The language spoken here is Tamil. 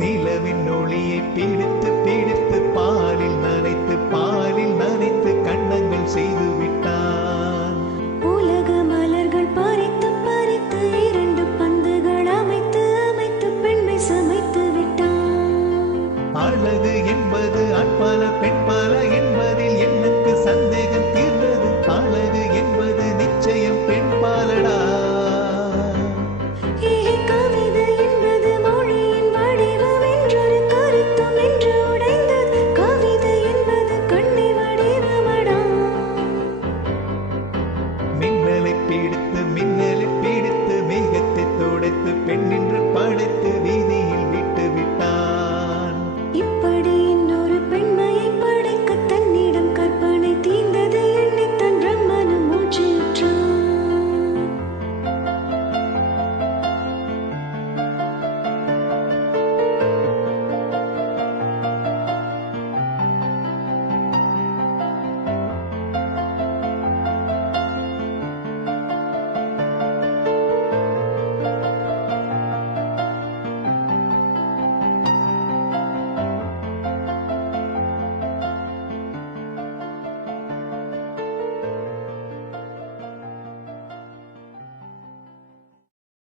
நிலவின் ஒளியை பிடித்து பிடித்து பாலில் நனைத்து கண்ணங்கள் செய்து விட்டான். உலக மலர்கள் பறித்து பறித்து 2 பந்துகள் அமைத்து அமைத்து பெண்மை சமைத்து விட்டான். அழகு என்பது ஆண் பல பெண்